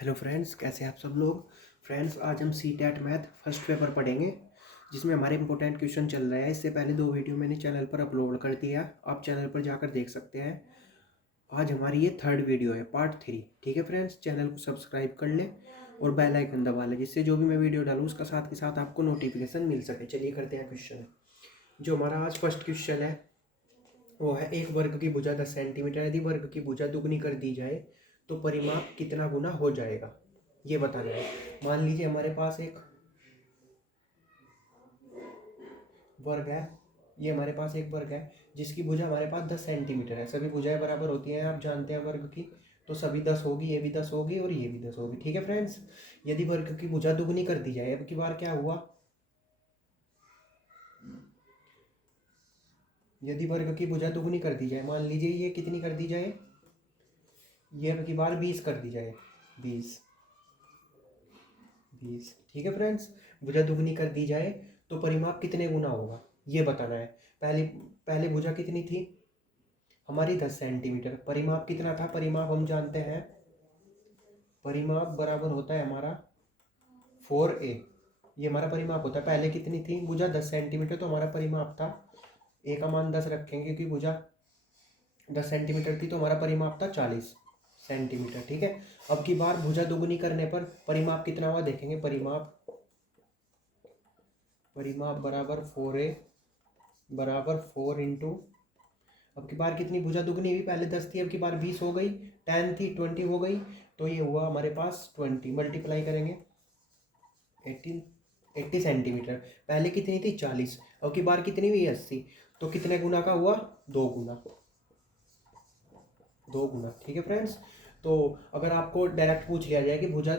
Hello friends, कैसे हैं आप सब लोग। फ्रेंड्स, आज हम CTET math first paper पढ़ेंगे, जिसमें हमारे इंपॉर्टेंट क्वेश्चन चल रहे हैं। इससे पहले 2 वीडियो मैंने चैनल पर अपलोड कर दिया, आप चैनल पर जाकर देख सकते हैं। आज हमारी ये 3rd वीडियो है, पार्ट 3। ठीक है फ्रेंड्स, चैनल को सब्सक्राइब कर लें और बेल आइकन दबा लें, जिससे जो भी मैं वीडियो डालूँ उसका साथ के साथ आपको नोटिफिकेशन मिल सके। चलिए करते हैं क्वेश्चन। जो हमारा आज फर्स्ट क्वेश्चन है वो है, एक वर्ग की भुजा 10 सेंटीमीटर, यदि वर्ग की भुजा दुगनी कर दी जाए तो परिमाप कितना गुना हो जाएगा, ये बताना है। मान लीजिए हमारे पास एक वर्ग है, ये हमारे पास एक वर्ग है जिसकी भुजा हमारे पास 10 सेंटीमीटर है। सभी भुजाएं बराबर होती हैं, आप जानते हैं वर्ग की, तो सभी 10 होगी, ये भी 10 होगी और ये भी 10 होगी। ठीक है फ्रेंड्स, यदि वर्ग की भुजा दुगनी कर दी जाए, अब की बार क्या हुआ, यदि वर्ग की भुजा दुगनी कर दी जाए, मान लीजिए ये कितनी कर दी जाए, ये अब की बार 20 कर दी जाए, 20 20। ठीक है फ्रेंड्स, भुजा दुगनी कर दी जाए तो परिमाप कितने गुना होगा, ये बताना है। पहले पहले भुजा कितनी थी हमारी, 10 सेंटीमीटर। परिमाप कितना था, परिमाप हम जानते हैं, परिमाप बराबर होता है हमारा 4a। ये हमारा परिमाप होता है। पहले कितनी थी भुजा, 10 सेंटीमीटर, तो हमारा परिमाप था, a का मान 10 रखेंगे क्योंकि भुजा 10 सेंटीमीटर थी, तो हमारा परिमाप था 40 सेंटीमीटर। ठीक है, अब की बार भुजा दुगुनी करने पर परिमाप कितना हुआ देखेंगे। परिमाप परिमाप बराबर 4a बराबर 4 इंटू, अब की बार कितनी भुजा दुगनी हुई, पहले 10 थी, अब की बार 20 हो गई, 10 थी 20 हो गई, तो ये हुआ हमारे पास 20। मल्टीप्लाई करेंगे 80 सेंटीमीटर। पहले कितनी थी 40, अब की बार कितनी हुई 80, तो कितने गुना का हुआ, 2 गुना, 2 गुना। ठीक है फ्रेंड्स, तो अगर आपको डायरेक्ट पूछ लिया जाए कि भुजा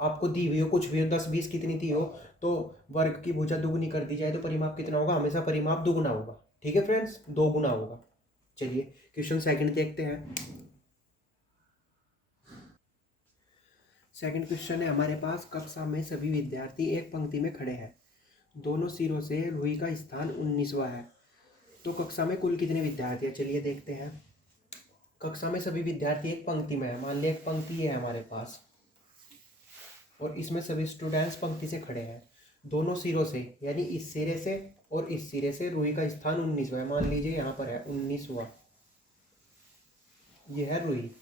आपको दी हुई हो, कुछ भी हो, 10 20 कितनी थी हो, तो वर्ग की भुजा दुगुनी कर दी जाए तो परिमाप कितना होगा, हमेशा परिमाप दुगुना होगा। ठीक है फ्रेंड्स, 2 गुना होगा। चलिए क्वेश्चन सेकंड देखते हैं। सेकंड क्वेश्चन है हमारे पास, कक्षा में सभी विद्यार्थी एक पंक्ति में खड़े हैं, दोनों सिरों से रुई का स्थान 19वां है, तो कक्षा में कुल कितने विद्यार्थी हैं। चलिए देखते हैं। कक्षा में सभी विद्यार्थी एक पंक्ति में है, मान लिया एक पंक्ति है हमारे पास और इसमें सभी स्टूडेंट्स पंक्ति से खड़े हैं, दोनों सिरों से, यानी इस सिरे से और इस सिरे से रुई का स्थान 19वां है। मान लीजिए यहाँ पर है 19वां, ये है रुई।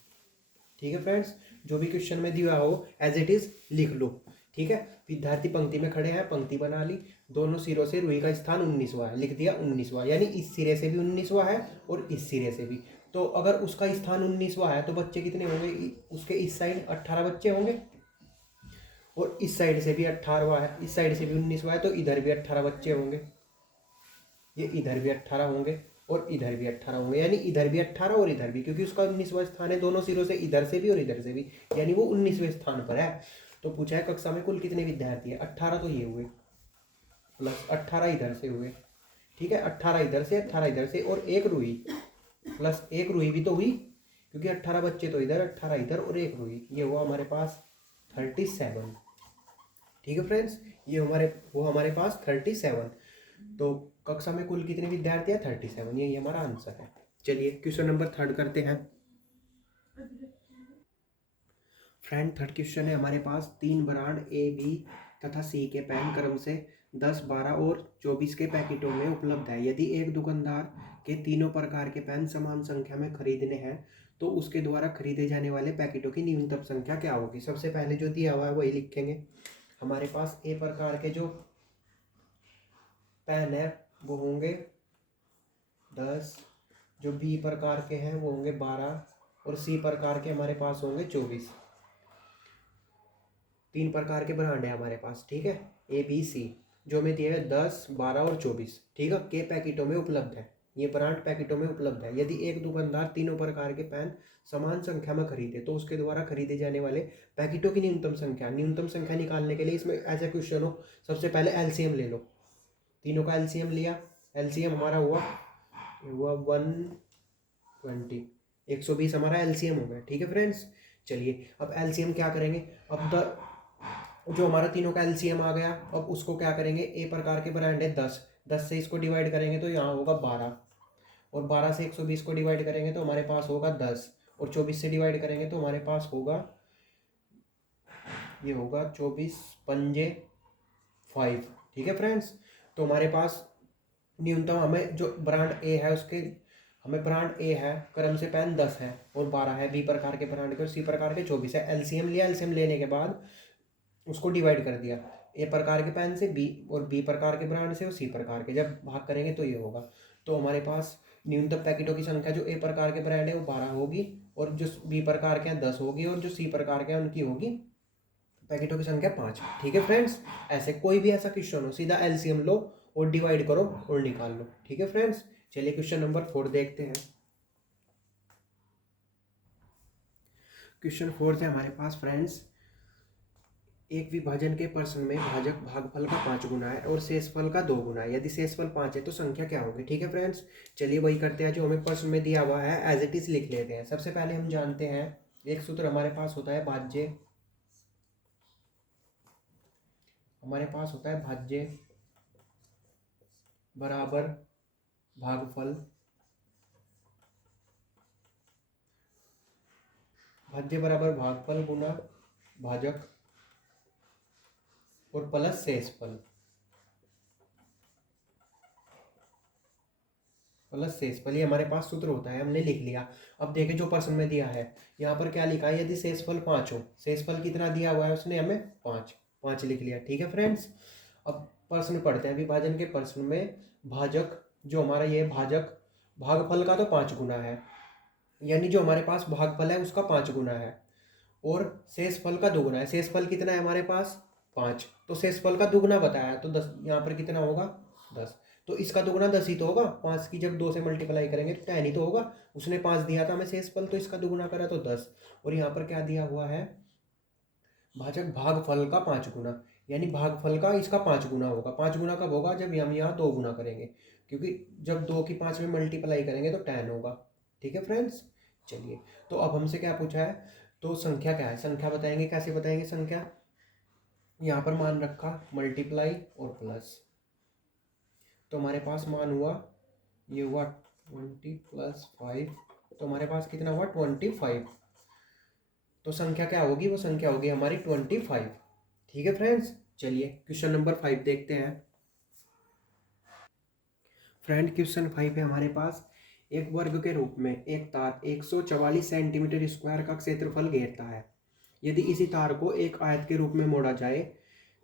ठीक है फ्रेंड्स, जो भी क्वेश्चन में दिया हो एज इट इज लिख लो। ठीक है, विद्यार्थी पंक्ति में खड़े हैं, पंक्ति बना ली, दोनों सिरों से रुई का स्थान 19वां है, लिख दिया 19वां, यानी इस सिरे से भी 19वां है और इस सिरे से भी। तो अगर उसका स्थान 19वां है तो बच्चे कितने होंगे, उसके इस साइड 18 बच्चे होंगे और इस साइड से भी 18वां है, इस साइड से भी 19वां है, तो इधर भी 18 बच्चे होंगे, ये इधर भी 18 होंगे और इधर भी 18 होंगे, यानी इधर भी 18 और इधर भी, क्योंकि उसका 19वां स्थान है, दोनों सिरों से इधर से भी और इधर से भी, यानी वो 19वें स्थान पर है। तो पूछा है कक्षा में कुल कितने विद्यार्थी है, 18 तो ये हुए प्लस 18 इधर से हुए। ठीक है, 18 इधर से, 18 इधर से और एक रुई, प्लस एक रुई भी तो हुई, क्योंकि 18 बच्चे तो इधर, 18 इधर और एक रुई, ये हुआ हमारे पास 37। ठीक है फ्रेंड्स, ये हमारे पास 37। तो कक्षा में कुल कितने विद्यार्थी है, 37, यही हमारा आंसर है। चलिए क्वेश्चन नंबर 3 करते हैं। फ्रेंड, 3rd क्वेश्चन है हमारे पास, 3 ब्रांड ए बी तथा सी के पेन क्रम से 10 12 और 24 के पैकेटों में उपलब्ध है। यदि एक दुकानदार के तीनों प्रकार के पेन समान संख्या में खरीदने हैं तो उसके द्वारा खरीदे जाने वाले पैकेटों की न्यूनतम संख्या क्या होगी। सबसे पहले जो दिया हुआ है वही लिखेंगे। हमारे पास ए प्रकार के जो पेन है वो होंगे 10, जो बी प्रकार के हैं वो होंगे 12 और सी प्रकार के हमारे पास होंगे 24। 3 प्रकार के ब्रांड है हमारे पास। ठीक है, ए बी सी, जो हमें दिया है 10 12 और 24। ठीक है, के पैकेटों में उपलब्ध है, ये ब्रांड पैकेटों में उपलब्ध है। यदि एक दुकानदार तीनों प्रकार के पेन समान संख्या में खरीदे तो उसके द्वारा खरीदे जाने वाले पैकेटों की न्यूनतम संख्या निकालने के लिए इसमें ऐसा क्वेश्चन हो, सबसे पहले एलसीएम ले लो। तीनों का एलसीएम लिया, एलसीएम हमारा हुआ 120, 120 हमारा एलसीएम हो गया। ठीक है फ्रेंड्स, चलिए अब एलसीएम क्या करेंगे, अब जो हमारा तीनों का एलसीएम आ गया, अब उसको क्या करेंगे, ए प्रकार के ब्रांड है 10, 10 से इसको डिवाइड करेंगे तो यहाँ होगा 12 और 12 से 120 को डिवाइड करेंगे तो हमारे पास होगा 10 और 24 से डिवाइड करेंगे तो हमारे पास होगा ये होगा 24 पंजे 5। ठीक है फ्रेंड्स, तो हमारे पास न्यूनतम हमें जो ब्रांड ए है उसके, हमें ब्रांड ए है क्रम से पेन 10 है और 12 है, बी प्रकार के ब्रांड के और सी प्रकार के 24 है। एलसीएम लिया, एलसीएम लेने के बाद उसको डिवाइड कर दिया, ए प्रकार के पेन से बी और बी प्रकार के ब्रांड से और सी प्रकार के, जब भाग करेंगे तो ये होगा। तो हमारे पास न्यूनतम पैकेटों की संख्या जो ए प्रकार के ब्रांड है वो 12 होगी और जो बी प्रकार के हैं 10 होगी और जो सी प्रकार के हैं उनकी होगी पैकेटों की संख्या 5। ठीक है फ्रेंड्स, ऐसे कोई भी ऐसा क्वेश्चन हो सीधा एलसीएम लो और डिवाइड करो और निकाल लो। ठीक है फ्रेंड्स, चलिए क्वेश्चन नंबर 4 देखते हैं। क्वेश्चन 4 है हमारे पास फ्रेंड्स, एक विभाजन के प्रश्न में भाजक भागफल का 5 गुना है और शेषफल का 2 गुना है। यदि शेषफल 5 है तो संख्या क्या होगी। ठीक है फ्रेंड्स, चलिए वही करते हैं जो हमें प्रश्न में दिया हुआ है, एज इट इज लिख लेते हैं। सबसे पहले हम जानते हैं एक सूत्र हमारे पास होता है भाज्य, हमारे पास होता है भाज्य बराबर भागफल, भाज्य बराबर भागफल गुना भाजक और प्लस शेषफल, प्लस शेषफल, ये हमारे पास सूत्र होता है, हमने लिख लिया। अब देखें जो प्रश्न में दिया है यहाँ पर क्या लिखा है, यदि शेषफल 5 हो, शेषफल कितना दिया हुआ है उसने हमें 5 लिख लिया। ठीक है फ्रेंड्स, अब प्रश्न पढ़ते हैं। विभाजन के प्रश्न में भाजक जो हमारा ये भाजक भागफल का तो 5 गुना है, यानी जो हमारे पास भागफल है उसका 5 गुना है और शेषफल का 2 गुना है। शेषफल कितना है हमारे पास 5, तो शेषफल का दुगुना बताया तो 10, यहाँ पर कितना होगा 10, तो इसका दुगुना 10 ही तो होगा। 5 की जब 2 से मल्टीप्लाई करेंगे तो 10 ही तो होगा। उसने 5 दिया था हमें शेषफल, तो इसका दुगुना करा तो 10। और यहाँ पर क्या दिया हुआ है, भाजक भागफल का 5 गुना, यानी भागफल का इसका 5 गुना होगा। 5 गुना कब होगा, जब हम यहाँ 2 गुना करेंगे, क्योंकि जब 2 की 5 में मल्टीप्लाई करेंगे तो 10 होगा। ठीक है फ्रेंड्स, चलिए तो अब हमसे क्या पूछा है, तो संख्या क्या है, संख्या बताएंगे। कैसे बताएंगे संख्या, यहाँ पर मान रखा मल्टीप्लाई और प्लस, तो हमारे पास मान हुआ ये हुआ 20 + 5, तो हमारे पास कितना हुआ 25। तो संख्या क्या होगी, वो संख्या होगी हमारी 25। ठीक है फ्रेंड्स, चलिए क्वेश्चन नंबर 5 देखते हैं। फ्रेंड क्वेश्चन 5 है हमारे पास, एक वर्ग के रूप में एक तार 144 सेंटीमीटर स्क्वायर का क्षेत्रफल घेरता है। यदि इसी तार को एक आयत के रूप में मोड़ा जाए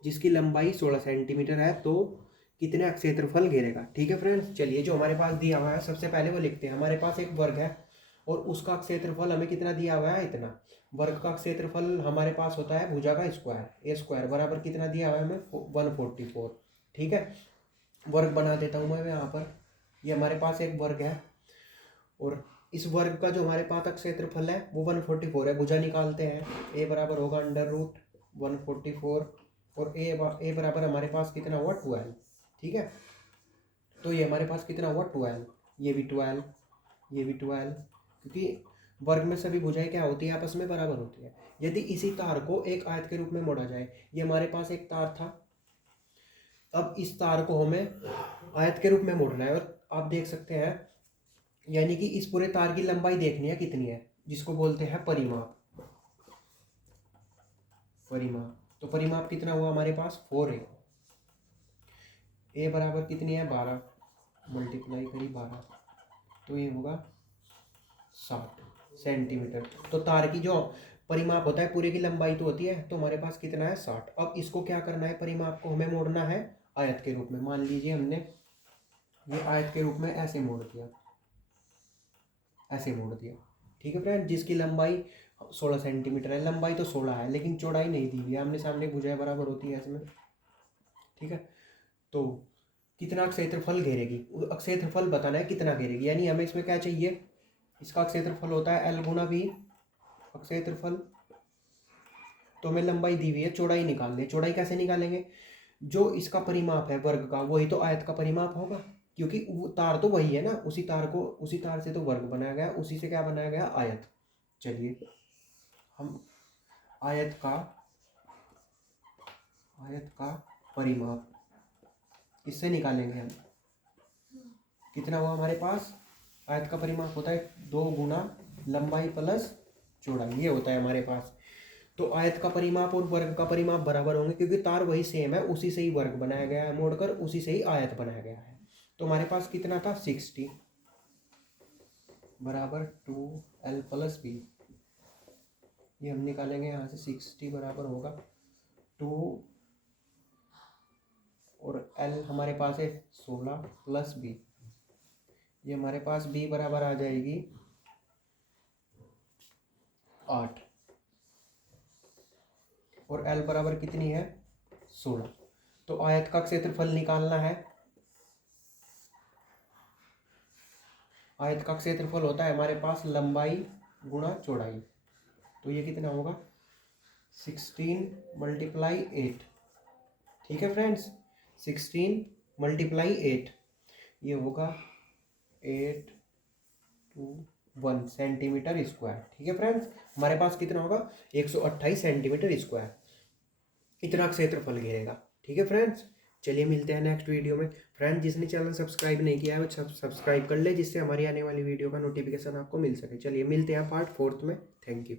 जिसकी लंबाई 16 सेंटीमीटर है तो कितने क्षेत्रफल घेरेगा। ठीक है फ्रेंड्स, चलिए जो हमारे पास दिया हुआ है सबसे पहले वो लिखते हैं। हमारे पास एक वर्ग है और उसका क्षेत्रफल हमें कितना दिया हुआ है, इतना। वर्ग का क्षेत्रफल हमारे पास होता है भुजा का स्क्वायर, ए स्क्वायर बराबर कितना दिया हुआ है हमें 144। ठीक है, वर्ग बना देता हूँ मैं यहाँ पर। ये हमारे पास एक वर्ग है और इस वर्ग का जो हमारे पास क्षेत्रफल है वो 144 है। भुजा निकालते हैं, ए बराबर होगा √144 और ए बराबर हमारे पास कितना हुआ 12। ठीक है, तो ये हमारे पास कितना हुआ 12, ये भी 12, ये भी 12, क्योंकि वर्ग में सभी भुजाएं क्या होती है, आपस में बराबर होती है। यदि इसी तार को एक आयत के रूप में मोड़ा जाए, ये हमारे पास एक तार था, अब इस तार को हमें आयत के रूप में मोड़ना है और आप देख सकते हैं, यानी कि इस पूरे तार की लंबाई देखनी है कितनी है, जिसको बोलते हैं परिमाप। तो परिमाप कितना हुआ हमारे पास 4 है। ए बराबर कितनी है 12, मल्टीप्लाई करी 12, तो ये होगा 60 सेंटीमीटर। तो तार की जो परिमाप होता है पूरे की लंबाई तो होती है, तो हमारे पास कितना है 60। अब इसको क्या करना है, परिमाप को हमें मोड़ना है आयत के रूप में। मान लीजिए हमने ये आयत के रूप में ऐसे मोड़ दिया, ऐसे मोड़ दिया। ठीक है फ्रेंड, जिसकी लंबाई 16 सेंटीमीटर है, लंबाई तो 16 है लेकिन चौड़ाई नहीं दी हुई है, आमने सामने भुजाएं बराबर होती है इसमें। ठीक है, तो कितना क्षेत्रफल घेरेगी, क्षेत्रफल बताना है कितना घेरेगी, यानी हमें इसमें क्या चाहिए, इसका क्षेत्रफल होता है L गुना V क्षेत्रफल, तो हमें लंबाई दी हुई है, चौड़ाई निकालनी है। चौड़ाई कैसे निकालेंगे, जो इसका परिमाप है वर्ग का वही तो आयत का परिमाप होगा, क्योंकि वो तार तो वही है ना, उसी तार से तो वर्ग बनाया गया, उसी से क्या बनाया गया आयत। चलिए हम आयत का परिमाप इससे निकालेंगे हम। कितना हुआ हमारे पास, आयत का परिमाप होता है 2 गुना लंबाई प्लस चौड़ाई, ये होता है हमारे पास। तो आयत का परिमाप और वर्ग का परिमाप बराबर होंगे, क्योंकि तार वही सेम है, उसी से ही वर्ग बनाया गया है मोड़कर, उसी से ही आयत बनाया गया है। तो हमारे पास कितना था 60 बराबर 2l प्लस बी। ये हम निकालेंगे यहाँ से 60 बराबर होगा 2 और l हमारे पास है 16 प्लस बी। ये हमारे पास b बराबर आ जाएगी 8 और l बराबर कितनी है 16। तो आयत का क्षेत्रफल निकालना है। आयत का क्षेत्रफल होता है हमारे पास लंबाई गुणा चौड़ाई। तो ये कितना होगा 16 मल्टीप्लाई 8। ठीक है फ्रेंड्स, 16 मल्टीप्लाई 8 ये होगा 821 सेंटीमीटर स्क्वायर। ठीक है फ्रेंड्स, हमारे पास कितना होगा 128 सेंटीमीटर स्क्वायर, इतना क्षेत्रफल घेरेगा। ठीक है फ्रेंड्स, चलिए मिलते हैं नेक्स्ट वीडियो में। फ्रेंड जिसने चैनल सब्सक्राइब नहीं किया है वो सब्सक्राइब कर ले, जिससे हमारी आने वाली वीडियो का नोटिफिकेशन आपको मिल सके। चलिए मिलते हैं पार्ट 4 में। Thank you.